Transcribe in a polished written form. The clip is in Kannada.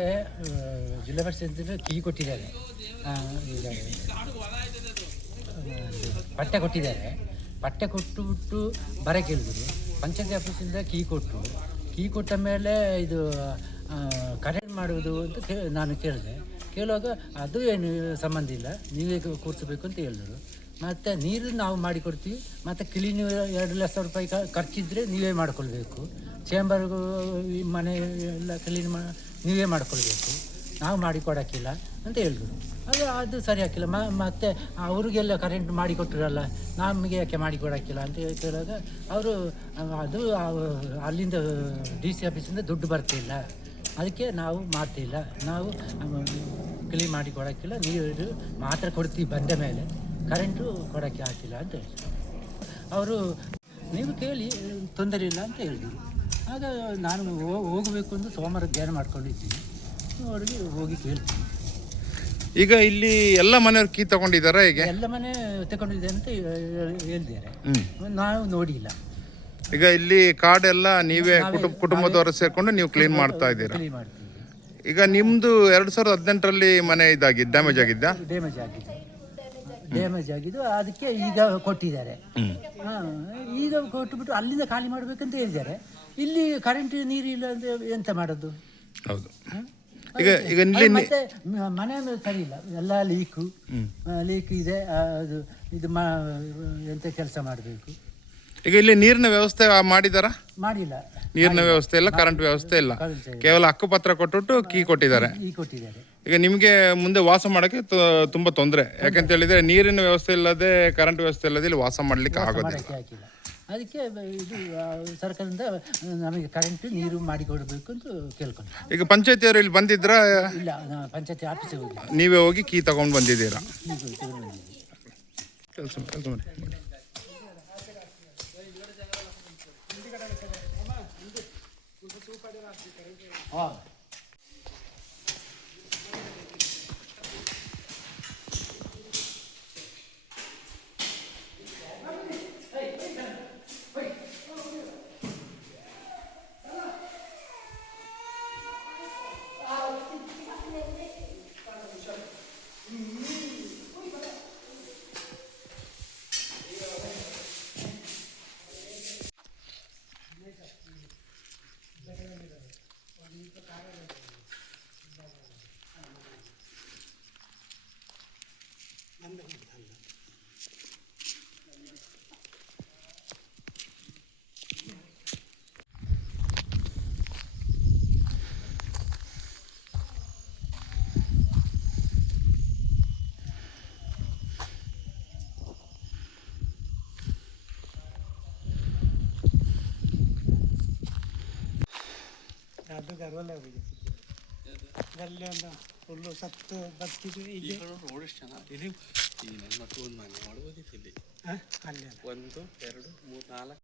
ನಮಗೆ ಜಿಲ್ಲಾ ಪರಿಷತ್ತಿಂದ ಕೀ ಕೊಟ್ಟಿದ್ದಾರೆ, ಈಗ ಪಠ್ಯ ಕೊಟ್ಟಿದ್ದಾರೆ. ಪಠ್ಯ ಕೊಟ್ಟುಬಿಟ್ಟು ಬರ ಕೇಳಿದ್ರು. ಪಂಚಾಯತಿ ಆಫೀಸಿಂದ ಕೀ ಕೊಟ್ಟ ಮೇಲೆ ಇದು ಕರೆಂಟ್ ಮಾಡುವುದು ಅಂತ ನಾನು ಕೇಳುವಾಗ ಅದು ಏನು ಸಂಬಂಧ ಇಲ್ಲ, ನೀವೇ ಕೂರಿಸಬೇಕು ಅಂತ ಹೇಳಿದ್ರು. ಮತ್ತು ನೀರು ನಾವು ಮಾಡಿಕೊಡ್ತೀವಿ, ಮತ್ತು ಕ್ಲೀನ್ 2,00,000 ರೂಪಾಯಿ ಖರ್ಚಿದ್ರೆ ನೀವೇ ಮಾಡಿಕೊಳ್ಬೇಕು, ಚೇಂಬರ್ಗೂ ಮನೆ ಎಲ್ಲ ಕ್ಲೀನ್ ನೀವೇ ಮಾಡಿಕೊಳ್ಬೇಕು, ನಾವು ಮಾಡಿಕೊಡೋಕ್ಕಿಲ್ಲ ಅಂತ ಹೇಳಿದ್ರು. ಅದು ಸರಿ ಹಾಕಿಲ್ಲ. ಮತ್ತು ಅವ್ರಿಗೆಲ್ಲ ಕರೆಂಟ್ ಮಾಡಿಕೊಟ್ಟಿರಲ್ಲ, ನಮಗೆ ಯಾಕೆ ಮಾಡಿಕೊಡೋಕ್ಕಿಲ್ಲ ಅಂತ ಕೇಳಿದಾಗ ಅವರು ಅದು ಅಲ್ಲಿಂದ DC ಆಫೀಸಿಂದ ದುಡ್ಡು ಬರ್ತಿಲ್ಲ, ಅದಕ್ಕೆ ನಾವು ಮಾಡ್ತಿಲ್ಲ, ನಾವು ಕ್ಲೀನ್ ಮಾಡಿ ಕೊಡೋಕ್ಕಿಲ್ಲ, ನೀರು ಮಾತ್ರ ಕೊಡ್ತೀವಿ, ಬಂದ ಮೇಲೆ ಕರೆಂಟು ಕೊಡೋಕ್ಕೆ ಆಗ್ತಿಲ್ಲ ಅಂತ ಹೇಳಿದ್ರು. ಅವರು ನೀವು ಕೇಳಿ ತೊಂದರೆ ಇಲ್ಲ ಅಂತ ಹೇಳಿದ್ರು. ಆಗ ನಾನು ಹೋಗಬೇಕು ಅಂತ ಸೋಮವಾರ ಧ್ಯಾನ ಮಾಡ್ಕೊಂಡಿದ್ದೀನಿ, ಅವ್ರಿಗೆ ಹೋಗಿ ಕೇಳ್ತೀನಿ. ಈಗ ಇಲ್ಲಿ ಎಲ್ಲ ಮನೆಯವ್ರು ಕೀ ತಗೊಂಡಿದ್ದಾರೆ, ಈಗ ಎಲ್ಲ ಮನೆ ತಗೊಂಡಿದೆ ಅಂತ ಹೇಳಿದ್ದಾರೆ, ನಾವು ನೋಡಿಲ್ಲ. ಈಗ ಇಲ್ಲಿ ಕಾಡೆಲ್ಲ ನೀವೇ ಕುಟುಂಬದವರು ಸೇರ್ಕೊಂಡು ನೀವು ಕ್ಲೀನ್ ಮಾಡ್ತಾ ಇದ್ದೀರಾ? ಈಗ ನಿಮ್ದು 2018ರಲ್ಲಿ ಮನೆ ಡ್ಯಾಮೇಜ್ ಆಗಿದ್ದು, ಅದಕ್ಕೆ ಈಗ ಕೊಟ್ಟಿದ್ದಾರೆ. ಈಗ ಕೊಟ್ಟುಬಿಟ್ಟು ಅಲ್ಲಿಂದ ಖಾಲಿ ಮಾಡಬೇಕಂತ ಹೇಳಿದ್ದಾರೆ. ಇಲ್ಲಿ ಕರೆಂಟ್ ನೀರು ಇಲ್ಲ ಅಂತ ಎಂತ ಮಾಡೋದು? ಹೌದು. ಈಗ ಮತ್ತೆ ಮನೆ ಸರಿ ಇಲ್ಲ, ಎಲ್ಲ ಲೀಕ್ ಇದೆ. ಇದು ಎಂತ ಕೆಲಸ ಮಾಡಬೇಕು? ಈಗ ಇಲ್ಲಿ ನೀರಿನ ವ್ಯವಸ್ಥೆ ಮಾಡಿದಾರಾ? ಮಾಡಿಲ್ಲ. ನೀರಿನ ವ್ಯವಸ್ಥೆ ಇಲ್ಲ, ಕರೆಂಟ್ ವ್ಯವಸ್ಥೆ ಇಲ್ಲ, ಕೇವಲ ಹಕ್ಕುಪತ್ರ ಕೊಟ್ಟು ಕೀ ಕೊಟ್ಟಿದ್ದಾರೆ. ಈಗ ನಿಮಗೆ ಮುಂದೆ ವಾಸ ಮಾಡೋಕ್ಕೆ ತುಂಬಾ ತೊಂದರೆ, ಯಾಕಂತ ಹೇಳಿದ್ರೆ ನೀರಿನ ವ್ಯವಸ್ಥೆ ಇಲ್ಲದೆ, ಕರೆಂಟ್ ವ್ಯವಸ್ಥೆ ಇಲ್ಲದೆ ಇಲ್ಲಿ ವಾಸ ಮಾಡ್ಲಿಕ್ಕೆ ಆಗೋದಿಲ್ಲ. ಅದಕ್ಕೆ ಇದು ಸರ್ಕಾರದಿಂದ ನಮಗೆ ಕರೆಂಟ್ ನೀರು ಮಾಡಿಕೊಡ್ಬೇಕು ಅಂತ ಕೇಳ್ಕೊಂಡು. ಈಗ ಪಂಚಾಯತಿಯವರು ಇಲ್ಲಿ ಬಂದಿದ್ರಾ? ಇಲ್ಲ, ಪಂಚಾಯತಿ ಆಫೀಸಿಗೆ ಹೋಗಿ ನೀವೇ ಹೋಗಿ ಕೀ ತಗೊಂಡು ಬಂದಿದ್ದೀರಾ? ಕೆಲಸ ಮಾಡಿ. ಅದು ಗರ್ವಲ್ಲ ಅಲ್ಲಿ ಒಂದು ಫುಲ್ಲು ಸತ್ತು ಬದುಕಿದ್ದು. ಈಗ ರೋಡ್ ಎಷ್ಟು ಚೆನ್ನಾಗಿ ಇಲ್ಲಿ ಮತ್ತು ಒಂದು ಮನೆ ಮಾಡ್ಬೋದಿತ್ತು ಇಲ್ಲಿ. ಅಲ್ಲಿ 1 2 3 4